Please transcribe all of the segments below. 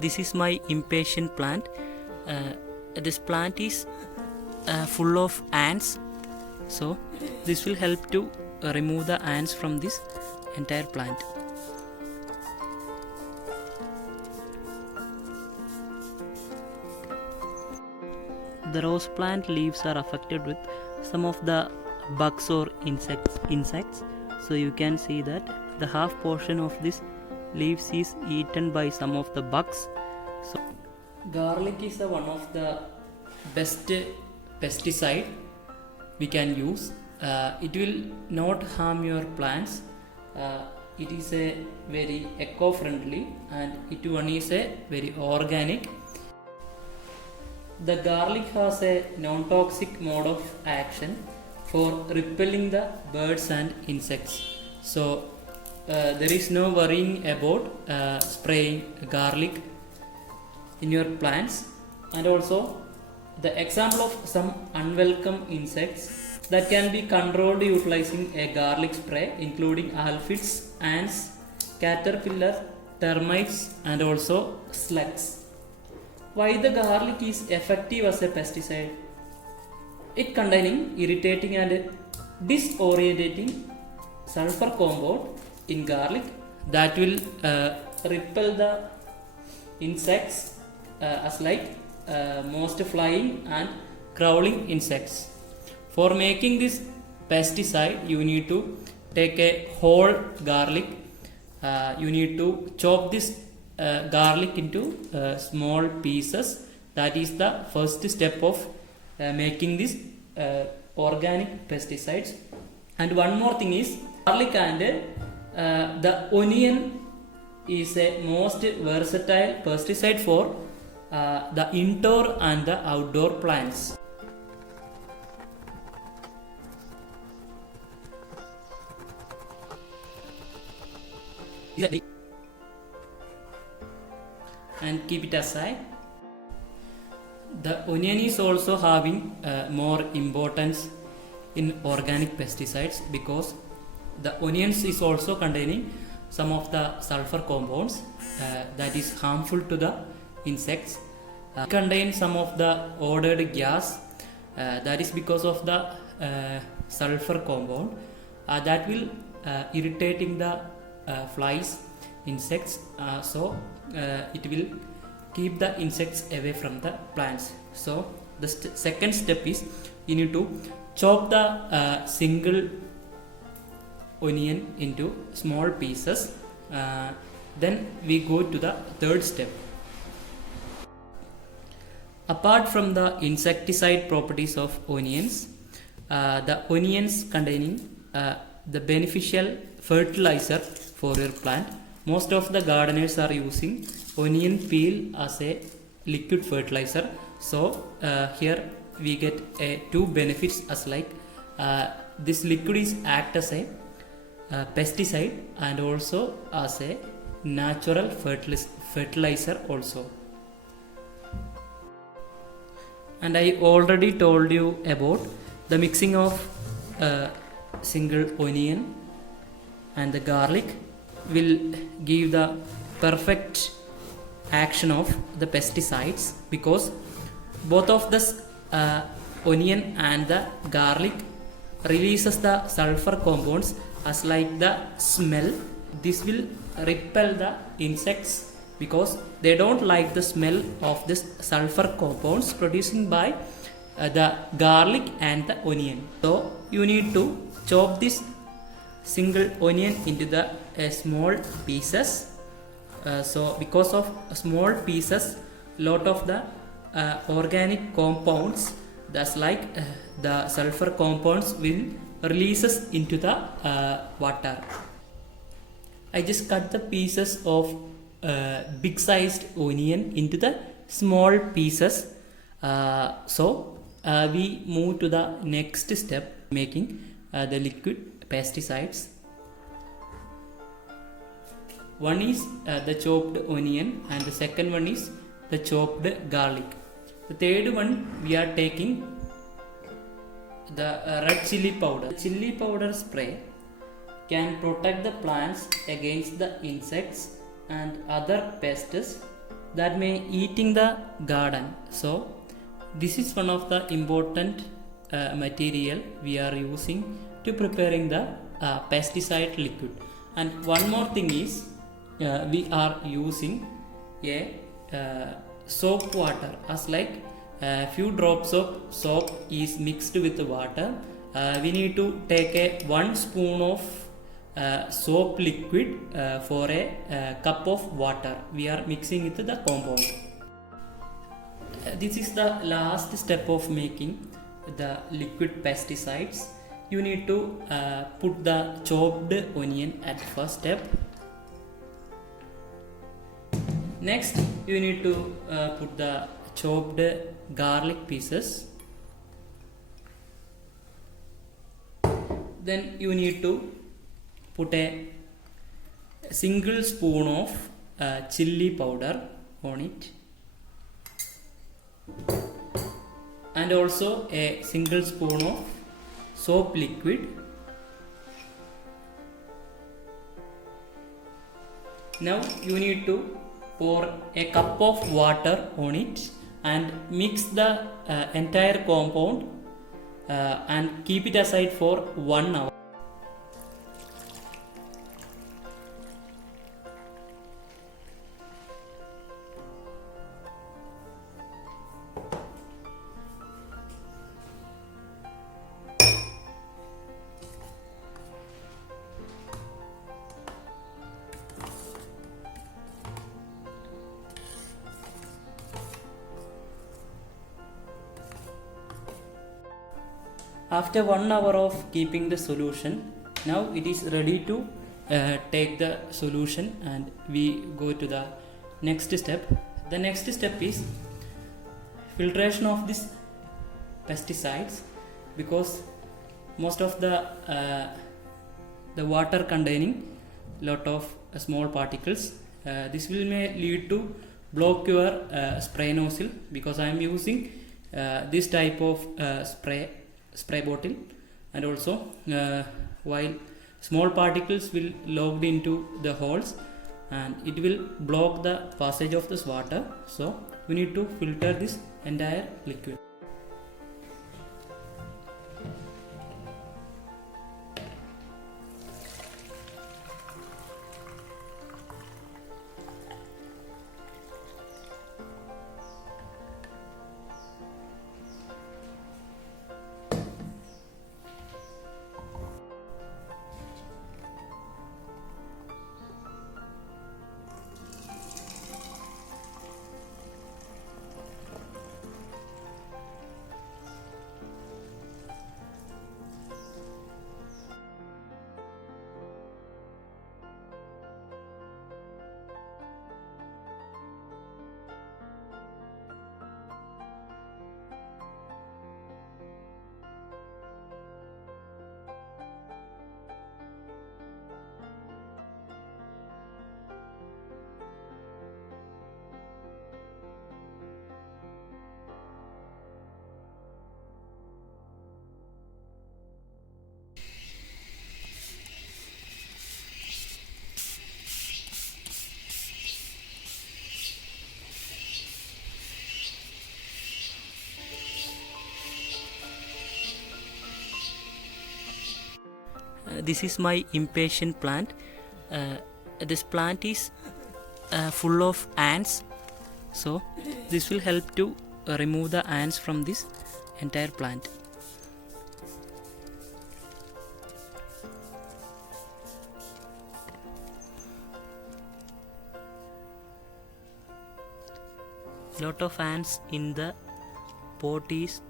this is my impatient plant. This plant is full of ants, so this will help to remove the ants from this entire plant. The rose plant leaves are affected with some of the bugs or insects. So you can see that the half portion of this leaves is eaten by some of the bugs. So garlic is one of the best pesticide we can use. It will not harm your plants. It is a very eco-friendly, and it one is a very organic. The garlic has a non-toxic mode of action for repelling the birds and insects. So there is no worrying about spraying garlic in your plants. And also the example of some unwelcome insects that can be controlled utilizing a garlic spray, including aphids, ants, caterpillars, termites, and also slugs. Why the garlic is effective as a pesticide? It containing irritating and disorientating sulfur compound in garlic that will repel the insects as like most flying and crawling insects. For making this pesticide, you need to take a whole garlic. You need to chop this garlic into small pieces. That is the first step of making this organic pesticides. And one more thing is garlic and the onion is a most versatile pesticide for the indoor and the outdoor plants. And keep it aside. The onion is also having more importance in organic pesticides because the onions is also containing some of the sulfur compounds that is harmful to the insects. It contains some of the odorous gas that is because of the sulfur compound that will irritating the flies, insects, so it will keep the insects away from the plants. So the second step is you need to chop the single onion into small pieces. Then we go to the third step. Apart from the insecticide properties of onions, the onions containing the beneficial fertilizer for your plant. Most of the gardeners are using onion peel as a liquid fertilizer. So here we get two benefits as like this liquid is act as a pesticide and also as a natural fertilizer also. And I already told you about the mixing of single onion and the garlic will give the perfect action of the pesticides because both of this onion and the garlic releases the sulfur compounds as like the smell. This will repel the insects because they don't like the smell of this sulfur compounds producing by the garlic and the onion. So you need to chop this single onion into the small pieces. So because of small pieces, lot of the organic compounds, that's like the sulfur compounds will releases into the water. I just cut the pieces of big sized onion into the small pieces. So we move to the next step, making the liquid pesticides. One is the chopped onion and the second one is the chopped garlic. The third one we are taking the red chili powder. The chili powder spray can protect the plants against the insects and other pests that may eating the garden. So this is one of the important material we are using to preparing the pesticide liquid. And one more thing is we are using a soap water, as like a few drops of soap is mixed with the water. We need to take a 1 spoon of soap liquid for a cup of water. We are mixing with the compound. This is the last step of making the liquid pesticides. You need to put the chopped onion at first step. Next, you need to put the chopped garlic pieces. Then you need to put a single spoon of chili powder on it, and also a single spoon of soap liquid. Now you need to pour a cup of water on it and mix the entire compound and keep it aside for 1 hour. After 1 hour of keeping the solution, now it is ready to take the solution, and we go to the next step. The next step is filtration of these pesticides, because most of the water containing lot of small particles. This will may lead to block your spray nozzle, because I am using this type of spray bottle, and also while small particles will logged into the holes and it will block the passage of this water. So we need to filter this entire liquid. This is my impatient plant. This plant is full of ants, so this will help to remove the ants from this entire plant. Lot of ants in the pot is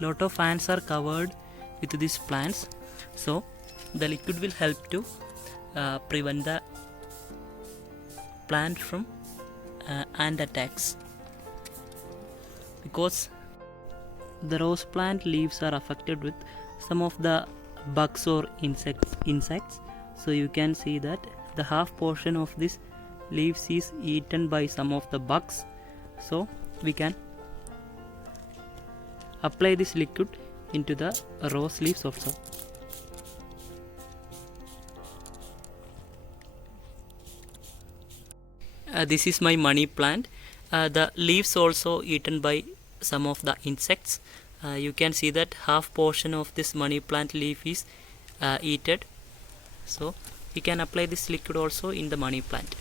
lot of ants are covered with these plants, so the liquid will help to prevent the plant from ant attacks, because the rose plant leaves are affected with some of the bugs or insects. So you can see that the half portion of this leaves is eaten by some of the bugs, so we can apply this liquid into the rose leaves also. this is my money plant. The leaves also eaten by some of the insects. You can see that half portion of this money plant leaf is eaten. So we can apply this liquid also in the money plant.